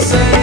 say.